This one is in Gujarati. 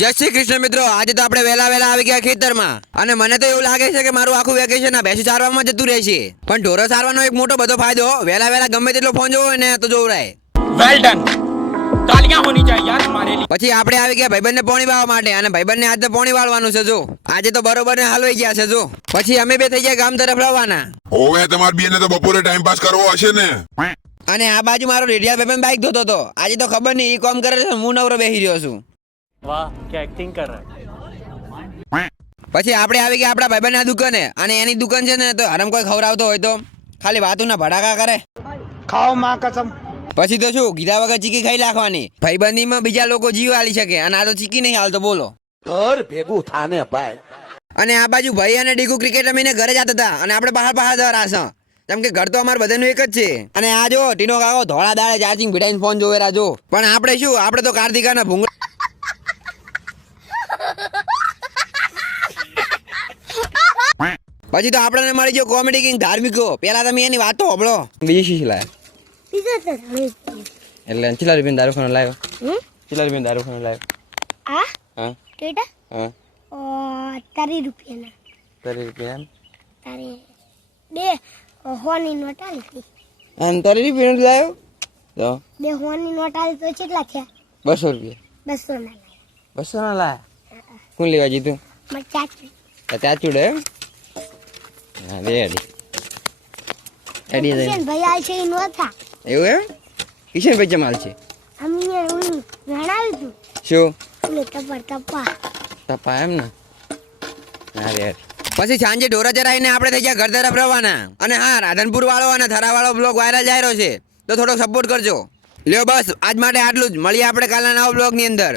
જય શ્રી કૃષ્ણ મિત્રો, આજે તો આપણે વહેલા આવી ગયા ખેતરમાં અને મને તો એવું લાગે છે કે મારું આખું વેકેશન આ ભેંસો ચારવામાં જતું રહેશે. પણ ઢોરો ચારવાનો એક મોટો બધો ફાયદો, વહેલા ગમે તેટલો ફોન જોવો ને તો જોવરાય. વેલ ડન, તાલિયાं હોની चाहिए यार हमारे लिए. પછી આપણે આવી ગયા ભાઈબંધને પાણી વાળવા માટે અને ભાઈબંધને આજે પાણી વાળવાનું છે. જો આજે તો બરોબર ને હલવાઈ ગયા છે. જો પછી અમે બે થઈ ગયા ગામ તરફ રવાના. ઓવે તમાર બેને તો બપોરે ટાઈમ પાસ કરવો હશે ને. અને આ બાજુ મારો રેડિયા ભાઈબંધ બાઈક ધોતો હતો. આજે તો ખબર નહીં ઈ કામ કરે છે, હું નવરો બેસી રહ્યો છું. वाह क्या एक्टिंग कर रहा है. પછી આપણે આવી ગયા આપણા ભાઈબંધના દુકાને અને એની દુકાન છે ને તો હરમ કોઈ ખવડાવતો હોય તો ખાલી વાતુના ભડાકા કરે. खाओ माँ कसम. પછી તો શું કીધા વગર ચીકી ખાઈ નાખવાની. ભાઈબંધીમાં બીજા લોકો જીવ આલી શકે અને આ તો ચીકી નહીં હાલતો. બોલો ઘર ભેગું થાને ભાઈ. અને આ બાજુ ભાઈ અને ડીકુ ક્રિકેટ રમીને ઘરે જતા હતા અને આપણે બહાર દરાશે કેમ કે ઘર તો અમારે બધાનું એક જ છે. અને આ જો ટીનો કાકો ધોળા દાડે ચાર્જિંગ ભીડાઈને ફોન જોવે રાજો. પણ આપણે શું, આપણે તો કાર્તિકાના ભૂંગળા. પછી તો આપણને મળી ગયો કોમેડી કિંગ ધાર્મિકો. પેલા તમે એની વાતો સાંભળો. બીજી શીશ લાય એટલે કેટલા રૂપિયા દારૂ ખાનો લાવ્યો? કેટલા રૂપિયા દારૂ ખાનો લાવ્યો? હા કેટા હા 30 રૂપિયાના. 30 રૂપિયા તારે બે હોની નોટ આલી. આમ 30 રૂપિયા લાવ્યો તો બે હોની નોટ આલી તો કેટલા થયા? 200 રૂપિયા. 200 ના. 200 ના લાયા? કોણ લેવા જીતું? માર ચાચી. ચાચુડે એમ? હા રેડી રેડી કિશન ભાઈ આલ છે ઈ નોતા. એવું એમ? કિશનભાઈ જમાલ છે. અમને ભણાવ્યું તું. શું ઓલે તપા તપા એમ ને? હા રેડી. પછી સાંજે ઢોરા ચરાઈને આપણે થઈ ગયા ઘર તરફ રવાના. અને હા, રાધનપુર વાળો અને થરા વાળો બ્લોગ વાયરલ જાય રહ્યો છે તો થોડોક સપોર્ટ કરજો. લ્યો બસ આજ માટે આટલું જ. મળીએ આપણે કાલના નવા બ્લોગની અંદર.